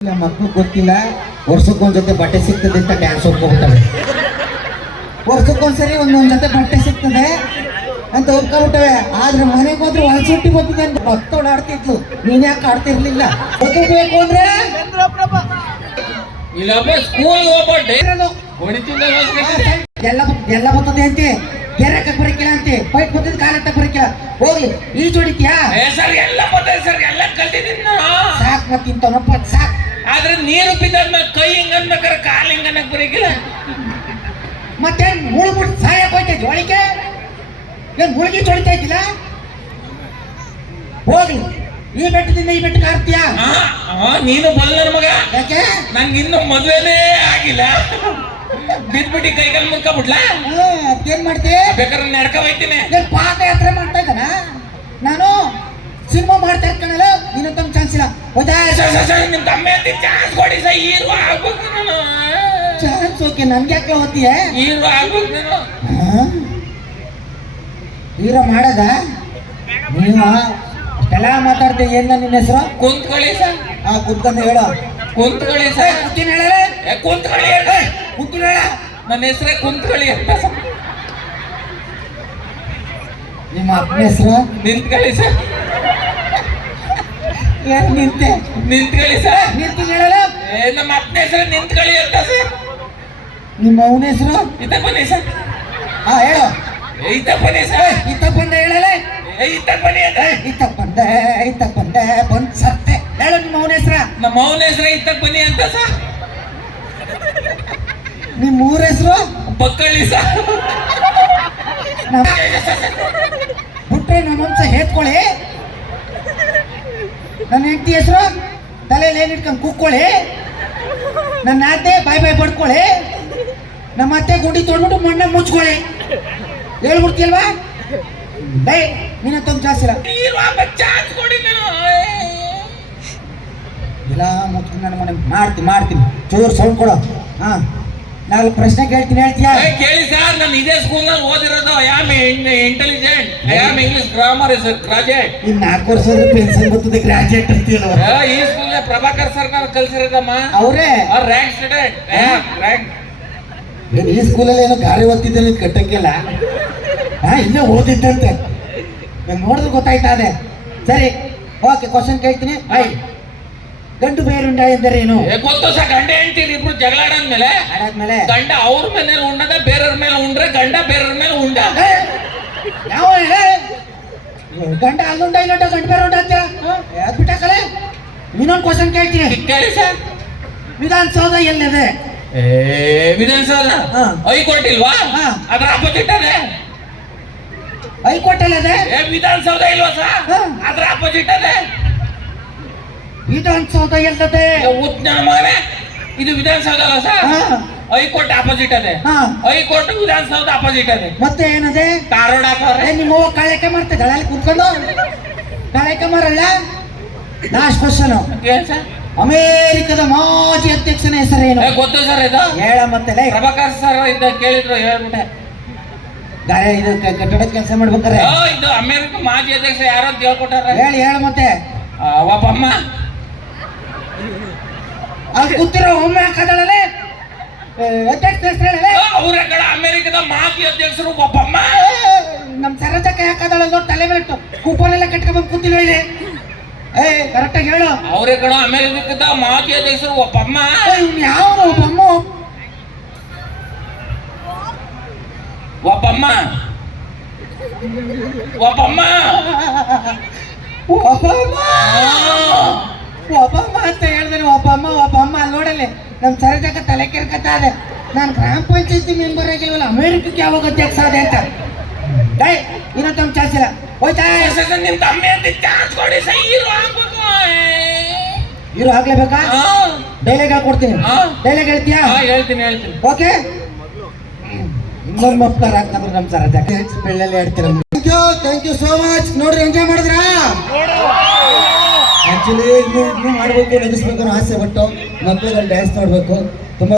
ಇಲ್ಲ ಮಕ್ಳು ಗೊತ್ತಿಲ್ಲ. ವರ್ಷಕ್ಕೊಂದ್ ಜೊತೆ ಬಟ್ಟೆ ಸಿಗ್ತದೆ ಅಂತ ಡ್ಯಾನ್ಸ್ ಹೋಗ್ಬಿಟ್ಟವೆ ವರ್ಷಕ್ಕೊಂದ್ಸರಿ ಒಂದೊಂದ್ ಜೊತೆ ಬಟ್ಟೆ ಸಿಗ್ತದೆ ಅಂತ ಹೋಗ್ಕೊಂಡ್ಬಿಟ್ಟವೆ ಆದ್ರೆ ಮನೆಗೆ ಹೋದ್ರೆ ಒಳಸುಟ್ಟಿ ಗೊತ್ತಿದೆ ಅಂತ ಭಕ್ತೋಡ್ ಆಡ್ತಿದ್ಲು ನೀನ್ ಯಾಕೆ ಆಡ್ತಿರ್ಲಿಲ್ಲ? ಬೇಕು ಅಂದ್ರೆ? ಎಲ್ಲ ಎಲ್ಲ ಬರ್ತದೆ ಅಂತೆ. ಬೇರೆ ಬರಕಿಲ್ಲ ಅಂತೆ. ಪೈಟ್ ಬರ್ತದೆ ಕಾಲಟ್ಟ ಬರಕಿಲ್ಲ ಹೋಗ್ಲಿ ಈಜು ಹೊಡಿತ್ಯಾ? ಸರ್ ಎಲ್ಲ ಬರ್ತದೆ ಸರ್ ಎಲ್ಲ ಕಲ್ತಿದ್ದೀನಿ ಸಾಕ್ ಮತ್ತಿಂತನಪ್ಪ ಸಾಕ್. ಆದ್ರೆ ನೀರು ಬಿದ್ದ ಕೈ ಹಿಂಗನ್ಬೇಕಾರ ಕಾಲ್ ಹಿಂಗ ಅನ್ನೋಕೆ ಬರೀಕಿಲ್ಲ ಮತ್ತೇನ್ ಮುಳುಗ್ಬಿಟ್ಟು ಸಾಯಕ್ ಹೋಯ್ತೈತಿ ಜೋಳಿಕೆ ಏನ್ ಮುಳುಗಿ ತೊಳಿತಾ ಇದ್ದಿಲ್ಲ? ಹೋಗ್ಲಿ ಈ ಬೆಟ್ಟದಿಂದ ಈ ಬೆಟ್ಟಕ್ಕೆ ಆರ್ತೀಯಾ ಆ, ನೀನು ಬಲ್ಲ ಮಗ. ಯಾಕೆ? ನಂಗೆ ಇನ್ನು ಮದುವೆನೇ ಆಗಿಲ್ಲ. ಬಿದ್ಬಿಟ್ಟು ಕೈ ಕಾಲ್ ಅದೇನ್ ಆ, ಏನ್ ಮಾಡ್ತಿ ಬೇಕಾದ್ರೆ ನಡ್ಕ ಹೋಯ್ತೀನಿ ಪಾದಯಾತ್ರೆ ಮಾಡ್ತಾ ಇದ್ದಾನ ನಾನು ಸಿನಿಮಾ ಮಾಡ್ತಾ ಇರ್ಕಣಲ್ಲ ನೀನು ತಮ್ಮ ಚಾನ್ಸ್ ಇಲ್ಲ ಹೋದಾ ಸರ್, ಸರ್, ಸರ್, ನಿಮ್ ತಮ್ಮ ಚಾನ್ಸ್ ಕೊಡಿ ಸರ್ ಹೀರೋ ಆಗ್ಬೇಕು ನಾನು. ಚಾನ್ಸ್ ಓಕೆ ನನ್ಗೆ ಯಾಕೆ ಹೋಗ್ತೀಯ ಹೀರೋ ಆಗ್ಬೇಕು ನಾನು. ಹೀರೋ ಮಾಡದ? ನೀನು ಎಲ್ಲ ಮಾತಾಡ್ತೀವಿ ಏನ ನಿನ್ನ ಹೆಸರು? ಕುಂತ್ಕೊಳ್ಳಿ ಸರ್ ಆ ಕುತ್ಕೊಂಡು ಹೇಳು. ಕುಂತ್ಕೊಳ್ಳಿ ಸರ್ ಕುಂತಿನ ಹೇಳಲೇ ಏ, ಕುಂತ್ಕೊಳ್ಳಿ ಅಂತ. ಹೇಳ. ನನ್ನ ಹೆಸರೇ ಕುಂತ್ಕೊಳ್ಳಿ ಅಂತ. ನಿಮ್ಮ ಅಪ್ಪನ ಹೆಸರು? ನಿಂತ್ಕೊಳ್ಳಿ ಸರ್ ನಿಂತೆ. ನಿಂತ್ಕೊಳ್ಳಿ ಸರ್. ನಿಂತು ಹೇಳಲ್ಲ. ಏ, ನಮ್ಮ ಅಪ್ಪನ ಹೆಸರು ನಿಂತ್ಕೊಳ್ಳಿ ಅಂತ ಸರ್. ನಿಮ್ಮ ಅವನ ಹೆಸರು? ಇತ್ತ ಬನ್ನಿ ಸರ್. ಹಾ ಹೇಳು. ಏ, ಇತ್ತ ಬನ್ನಿ ಸರ್. ಇತ್ತ ಬಂದ ಹೇಳಲ್ಲ ಏ, ಇತ್ತ ಬನ್ನಿ ಅಂತ. ಇತ್ತ ಬಂದೆ ಇತ್ತ ಬಂದೆ ಬಂದ್ ಸತ್ತೆ ಹೇಳು ನಿಮ್ಮ ಅವನ ಹೆಸರ. ನಮ್ಮ ಅವನ ಹೆಸರು ಇತ್ತ ಬನ್ನಿ ಅಂತ ಸರ್. ನಿಮ್ಮ ಊರ ಹೆಸರು? ಬಕ್ಕಳ್ಳಿ ಸರ್. ಬಿಟ್ರೆ ನಮ್ಮ ಹೇತ್ಕೊಳ್ಳಿ. ನನ್ನ ಹೆಂಡತಿ ಹೆಸರು? ತಲೆಯಲ್ಲಿ ಏನು ಇಟ್ಕೊಂಡು ಕುಕ್ಕೊಳ್ಳಿ ನನ್ನ ಅತ್ತೆ ಬಾಯ್ ಬಾಯ್ ಪಡ್ಕೊಳ್ಳಿ. ನಮ್ಮ ಅತ್ತೆ ಗುಂಡಿ ತೊಡ್ಬಿಟ್ಟು ಮಣ್ಣ ಮುಚ್ಕೊಳ್ಳಿ. ಹೇಳ್ಬಿಡ್ತಿಲ್ವಾ ಡೈ ನೀನ ತೊಂದ್ ಜಾಸ್ತಿ ಇಲ್ಲ. ಮುಚ್ಕೊಂಡು ನನ್ನ ಮನೆ ಮಾಡ್ತೀನಿ ಮಾಡ್ತೀನಿ. ಚೂರು ಸೌಂಡ್ ಕೊಡು. ಹಾ. ನಾಲ್ಕು ಪ್ರಶ್ನೆ ಕೇಳ್ತೀನಿ ಹೇಳ್ತೀಯಾ? ಕೇಳಿ ಸರ್ ನಾನು ಇದೇ ಸ್ಕೂಲ್ನಲ್ಲಿ ಓದಿರೋದು I am intelligent I am English sir graduate. ಈ ನಾಲ್ಕು ವರ್ಷದ ಪೆನ್ಷನ್ ಬರ್ತದೆ ಗ್ರಾಜುಯೇಟ್ ಅಂತೀಯಲ್ಲ ಈ ಸ್ಕೂಲ್ ಪ್ರಭಾಕರ್ ಸರ್ ನಾನು ಕಲ್ಸಿರೋದಮ್ಮ ಅವರೇ? ರ್ಯಾಂಕ್ ಸ್ಟೂಡೆಂಟ್ ರ್ಯಾಂಕ್ ಏನ್ ಈ ಸ್ಕೂಲಲ್ಲಿ ಏನೋ ಗಾರಿ ಓದ್ತಿದ್ದೇನೆ ಕಟ್ಟಕ್ಕಿಲ್ಲ? ಹಾ ಇಲ್ಲೇ ಓದಿದ್ದಂತೆ. ನಾನು ನೋಡಿದ್ರೆ ಗೊತ್ತಾಯ್ತಾ ಅದೇ. ಸರಿ ಓಕೆ ಕ್ವಶನ್ ಕೇಳ್ತೀನಿ. ಐ ಗಂಡು ಬೇರುಂಡ ಎಂದರೇನು? ಗೊತ್ತು ಸರ್ ಗಂಡ ಹೆಂಡ್ತೀರಿ ಇಬ್ರು ಜಗಳ ಆಡಾದ್ಮೇಲೆ ಗಂಡ ಅವ್ರ ಮೇಲೆ ಉಣ್ಣದ ಬೇರೆಯವ್ರ ಮೇಲೆ ಉಂಡ್ರೆ ಗಂಡ ಬೇರೆಯವ್ರ ಮೇಲೆ ಉಂಡ. ಯಾವ ಹೇಳೆ ಗಂಡ ಅಲ್ಲುಂಡ ಇಲ್ಲುಂಡ ಗಂಟೆ ಬೇರುಂಡ ಅಂತ ಯಾಕೆ ಬಿಟ್ಟಾಕಲೆ ಇನ್ನೊಂದು ಕ್ವಶನ್ ಕೇಳ್ತೀನಿ. ಕೇಳಿ ಸರ್. ವಿಧಾನಸೌಧ ಎಲ್ಲಿದೆ? ಏ ವಿಧಾನಸೌಧ? ಹಾ. ಹೈಕೋರ್ಟ್ ಇಲ್ವಾ? ಹಾ. ಅದ್ರ ಅಪೋಸಿಟ್ ಅದೇ. ಹೈಕೋರ್ಟ್ ಅಲ್ಲಿದೆ ಏ ವಿಧಾನಸೌಧ ಇಲ್ವಾ ಸರ್? ಹಾ. ಅದ್ರ ಅಪೋಸಿಟ್ ಅದೇ. ವಿಧಾನಸೌಧ ಎಲ್ಲದೆ? ಏ, ಉತ್ ನನ್ನ ಮಗನೇ ಇದು ವಿಧಾನಸೌಧ ಅಲ್ಲ ಸರ್? ಹಾ. ಹೈಕೋರ್ಟ್ ಅಪೋಸಿಟ್ ಅದೇ. ಹಾ. ಹೈಕೋರ್ಟ್ ವಿಧಾನಸೌಧ ಅಪೋಸಿಟ್ ಅದೇ. ಮತ್ತೆ ಏನದೆ? ಕಾರೋಡ್ ಹಾಕೋರೆ. ಏ ನಿಮ್ಮ ಕಾಳಕ್ಕೆ ಮಾಡ್ತಿದ್ದಾಳೆ ಅಲ್ಲಿ ಕುತ್ಕೊಂಡು? ಕಾಳಕ್ಕೆ ಮಾರಲ್ಲ? Last question sir? ಅಮೇರಿಕದ ಮಾಜಿ ಅಧ್ಯಕ್ಷನ ಹೆಸರು ಏನು? ಗೊತ್ತು ಸರ್ ಇದು. ಹೇಳ ಮತ್ತೆ. ಪ್ರಭಾಕರ್ ಸರ್ ಇದ್ದ ಕೇಳಿದ್ರು ಹೇಳ್ಬಿಟ್ಟೆ. ಗಾರೆ ಇದು ಕ- ಕಟ್ಟಡ ಕೆಲಸ ಮಾಡ್ಬೇಕಾರೆ ಓ, ಇದು ಅಮೇರಿಕ ಮಾಜಿ ಅಧ್ಯಕ್ಷ ಯಾರೋ ಅಂತ ಹೇಳ್ಕೊಟ್ಟಾರ. ಹೇಳಿ ಹೇಳ ಮತ್ತೆ. ಒಬ್ಬಮ್ಮ ಅಲ್ಲಿ ಕೂತಿರೋ ಒಮ್ಮೆ ಹಾಕದಳಲೆ ಅಧ್ಯಕ್ಷ ಹೆಸರು ಹೇಳಲೆ ಅವ್ರ ಕಡೆ ಅಮೆರಿಕದ ಮಾಜಿ ಅಧ್ಯಕ್ಷರು ಒಬ್ಬಮ್ಮ. ನಮ್ಮ ಸರಜಕ್ಕೆ ಹಾಕದಳ ತಲೆ ಮೇಲೆ ಇಟ್ಟು ಕೂಪನ್ ಎಲ್ಲ ಕಟ್ಕೊಂಡ್ಬಂದು ಕೂತಿಲ್ಲ ಇದೆ ಏ ಕರೆಕ್ಟಾಗಿ ಹೇಳು. ಅವ್ರ ಕಡೆ ಅಮೆರಿಕದ ಮಾಜಿ ಅಧ್ಯಕ್ಷರು ಒಬ್ಬಮ್ಮ. ಇವ್ನು ಯಾವ ಒಬ್ಬಮ್ಮ? ಒಬ್ಬಮ್ಮ. ಒಬ್ಬಮ್ಮ. ಒಬ್ಬಮ್ಮ. ಒಬ್ಬಮ್ಮ ಅಂತ ಹೇಳಿದ್ರೆ ಒಬ್ಬಮ್ಮ ನೋಡಲ್ಲಿ ನಮ್ಮ ಸರ್ಜಕ ತಲೆ ಕೆರ್ಕತ್ತ ಇದೆ. ನಾನು ಗ್ರಾಮ ಪಂಚಾಯತಿ ಮೆಂಬರ್ ಆಗಿಲ್ವಲ್ಲ ಅಮೇರಿಕಕ್ಕೆ ಯಾವಾಗ ಅಧ್ಯಕ್ಷ ಅದೇ ಅಂತ. ಡೈ ಇನ್ನೂ ತಮ್ಮ ಚಾನ್ಸ್ ಇಲ್ಲ. ಹೋಯ್ತಾ? ನಿಮ್ಮ ತಮ್ಮಿ ಅಂತ ಚಾನ್ಸ್ ಕೊಡಿ ಸರ್ ಹೀರೋ ಆಗ್ಬೇಕು ಇರು ಆಗ್ಲೇಬೇಕಾ ಹಾ, ಡೈಲಾಗ್ ಹಾಕೊಡ್ತೀನಿ ಹಾ. ಡೈಲಾಗ್ ಹೇಳ್ತೀಯಾ? ಹಾ, ಹೇಳ್ತೀನಿ ಹೇಳ್ತೀನಿ. ಓಕೆ? ಇನ್ನೊಂದು ಮಕ್ಕಳ ಹಾಕ್ತಾರೆ ನಮ್ಮ ಸರಜಕ ಬೆಳ್ಳಲ್ಲಿ ಹೇಳ್ತೀರ thank you thank you so much ನೋಡ್ರಿ ಎಂಜಾಯ್ ಮಾಡಿದ್ರಾ? ಆಕ್ಚುಲಿ ಇನ್ನೂ ಇನ್ನೂ ಮಾಡಬೇಕು ನೆನೆಸ್ಬೇಕು ಅನ್ನೋ ಆಸೆ ಬಟ್ಟು ಮಕ್ಕಳುಗಳು ಡ್ಯಾನ್ಸ್ ಮಾಡಬೇಕು. ತುಂಬ